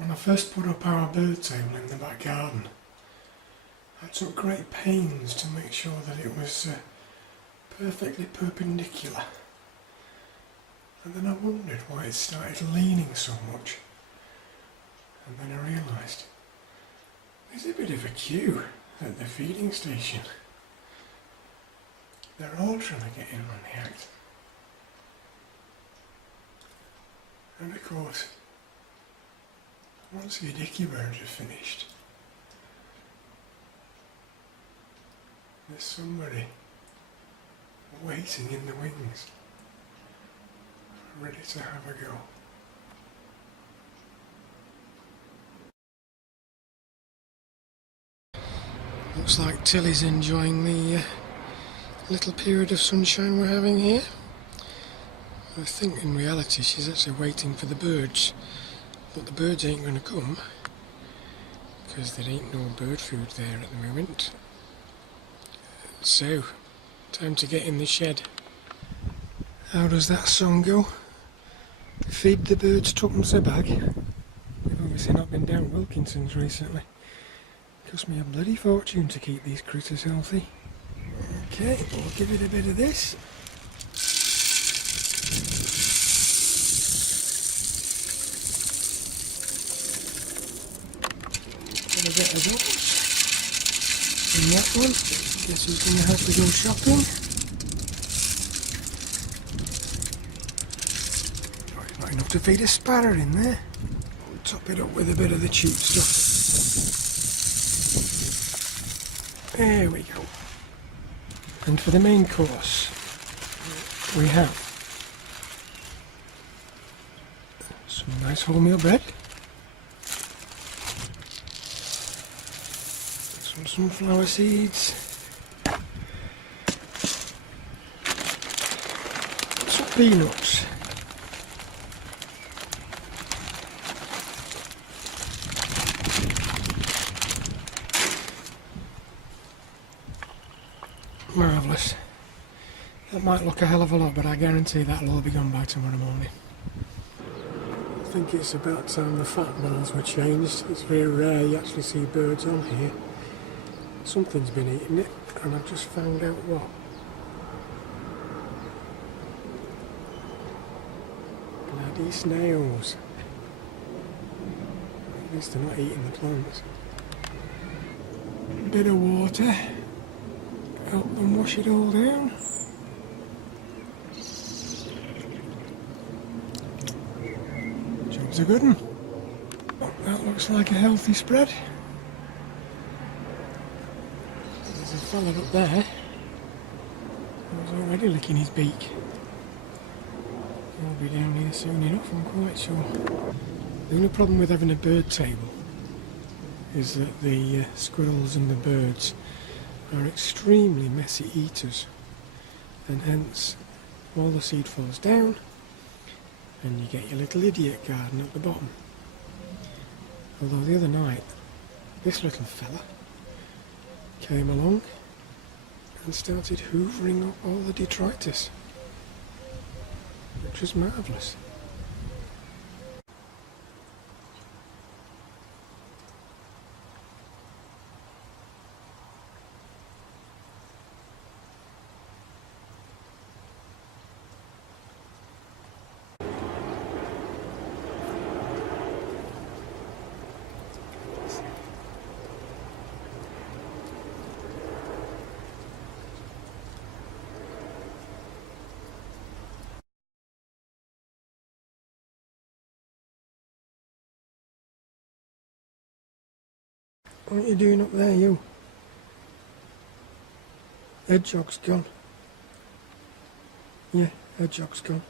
When I first put up our bird table in the back garden, I took great pains to make sure that it was perfectly perpendicular. And then I wondered why it started leaning so much. And then I realised there's a bit of a queue at the feeding station. They're all trying to get in on the act. And of course, once the dicky birds are finished, there's somebody waiting in the wings, ready to have a go. Looks like Tilly's enjoying the little period of sunshine we're having here. I think in reality she's actually waiting for the birds, but the birds ain't going to come because there ain't no bird food there at the moment. So, time to get in the shed. How does that song go? Feed the birds tuppence a bag. We've obviously not been down Wilkinson's recently. Cost me a bloody fortune to keep these critters healthy. Okay, we'll give it a bit of this. And a bit of that. And that one. Guess he's going to have to go shopping. Oh, not enough to feed a sparrow in there. We'll top it up with a bit of the cheap stuff. There we go. And for the main course, we have some nice wholemeal bread, some sunflower seeds, some peanuts, marvellous. That might look a hell of a lot, but I guarantee that'll all be gone by tomorrow morning. I think it's about time the fat bowls were changed. It's very rare you actually see birds on here. Something's been eating it, and I've just found out what. Bloody snails. At least they're not eating the plants. A bit of water. Help them wash it all down. Job's a good one. Oh, that looks like a healthy spread. There's a fella up there who's already licking his beak. He'll be down here soon enough, I'm quite sure. The only problem with having a bird table is that the squirrels and the birds are extremely messy eaters, and hence all the seed falls down and you get your little idiot garden at the bottom. Although the other night this little fella came along and started hoovering up all the detritus, which was marvellous. What are you doing up there, you? Hedgehog's gone. Yeah, Hedgehog's gone.